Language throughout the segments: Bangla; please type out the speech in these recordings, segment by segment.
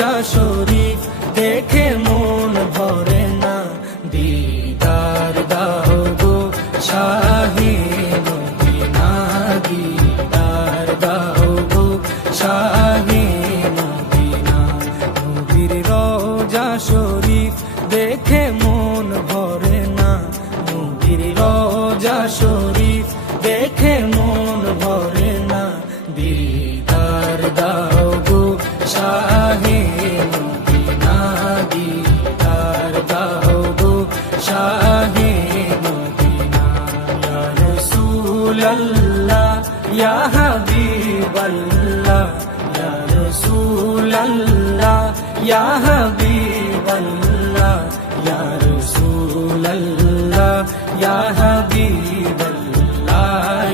রোজা শরীফ দেখে মন ভরে না, দিদার দাও গো শাহে মদিনা, দিদার দাও গো শাহে মদিনা। নবীর রোজা শরীফ দেখে মন ভরে না, নবীর রোজা শরীফ দেখে মন ভরে না, দিদার দাও গো শাহে মদিনা, দিদার দাও গো শাহে মদিনা। ইয়া রাসূলাল্লাহ ইয়া হাবিবাল্লাহ, ইয়া রাসূলাল্লাহ ইয়া হাবিবাল্লাহ, ইয়া রাসূলাল্লাহ ইয়া হাবিবাল্লাহ,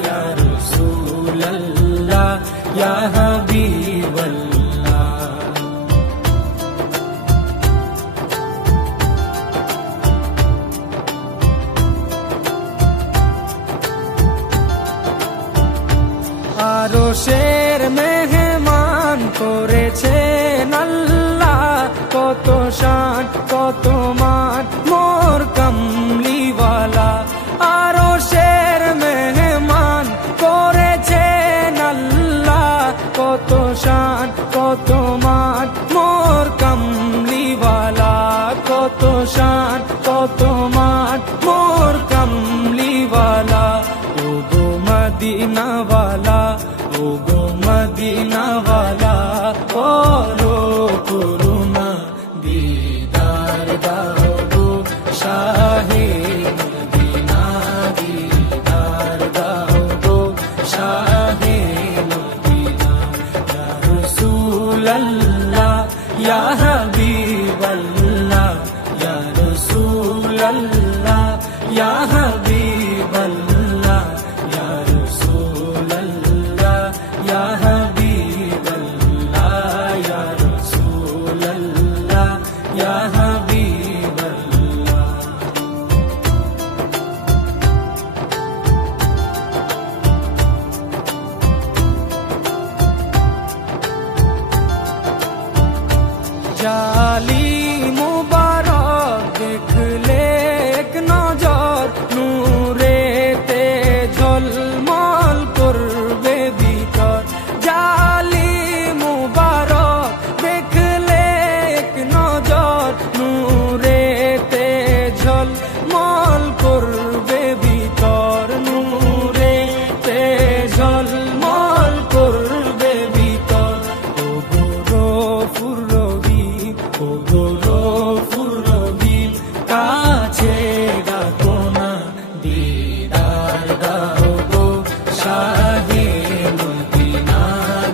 ইয়া রাসূলাল্লাহ ইয়া হাবিবাল্লাহ। আরশের মেহমান করেছেন আল্লাহ, কত শান কত মান মোর কামলিওয়ালা। আরশের মেহমান করেছেন আল্লাহ, কত শান কত মান মোর কামলিওয়ালা, কত শান কত মান মোর কামলিওয়ালা। ও গো মদিনাওয়ালা, ও গো মদিনাওয়ালা, করো করুণা, দিদার দাও গো শাহে মদিনা, দিদার দাও গো শাহে মদিনা। ইয়া রাসূলাল্লাহ ইয়া হাবিবাল্লাহ, ইয়া রাসূলাল্লাহ ইয়া হাবিবাল্লাহ, ইয়া রাসূলাল্লাহ ইয়া হাবিবাল্লাহ, ইয়া রাসূলাল্লাহ ইয়া হাবিবাল্লাহ। জালি মুবারক দেখলে এক নজর, নূরেতে ঝলমল করবে ভিতর। জালি মুবারক দেখলে এক নজর, নূরেতে ঝলমল করবে ভিতর, নূরেতে ঝলমল করবে ভিতর। ও গো রফুর রহিম, ও গো রফুর রহিম, কাছে ডাকো না, দিদার দাও গো শাহে মদিনা,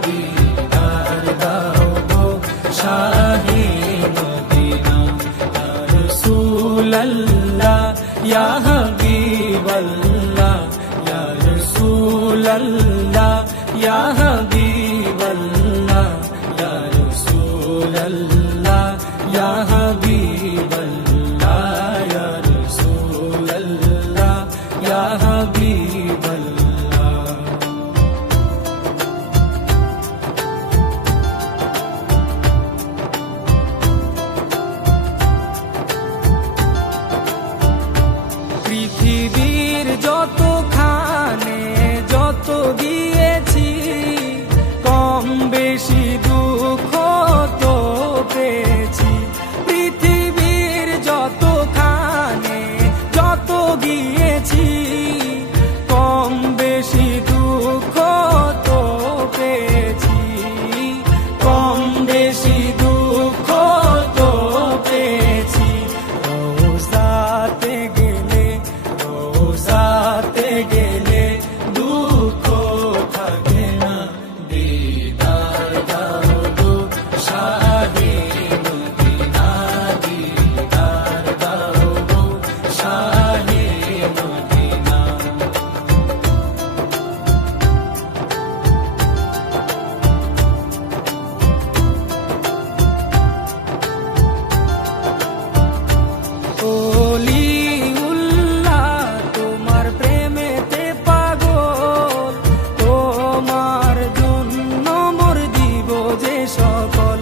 দিদার দাও গো শাহে মদিনা। ইয়া রাসূলাল্লাহ ইয়া হাবিবাল্লাহ, ইয়া রাসূলাল্লাহ ইয়া হাবিবাল্লাহ, ইয়া রাসূলাল্লাহ ইয়া হাবিবাল্লাহ, ইয়া রাসূলাল্লাহ ইয়া হাবিবাল্লাহ। পৃথিবীর যতখানে যত গিয়েছি, কম বেশি দুঃখ তো পেয়েছি। পৃথিবীর যতখানে যত গিয়েছি, কম বেশি দুঃখ তো পেয়েছি, কম বেশি দুঃখ তো পেয়েছি। রোজাতে গেলে, রোজাতে গেলে দুঃখ থাকে না, দিদার দাও গো শাহে মদিনা, দিদার দাও গো শাহে মদিনা। ওলিউল্লাহ তোমার প্রেমেতে পাগল, তোমার জন্য মোর দিব যে সকল।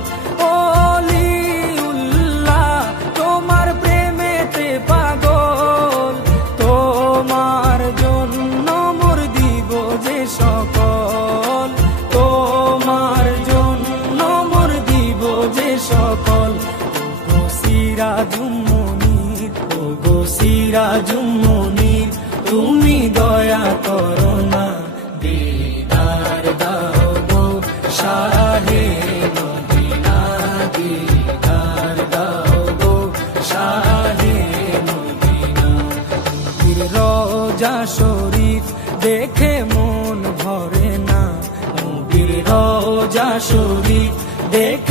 সকল ওগো সিরাজুম মুনির, ওগো সিরাজুম মুনির, তুমি দয়া করো না, দিদার দাও গো শাহে মদিনা, দিদার দাও গো শাহে মদিনা। নবীর রওজা শরীফ দেখে মন ভরে না, নবীর রওজা শরীফ দেখে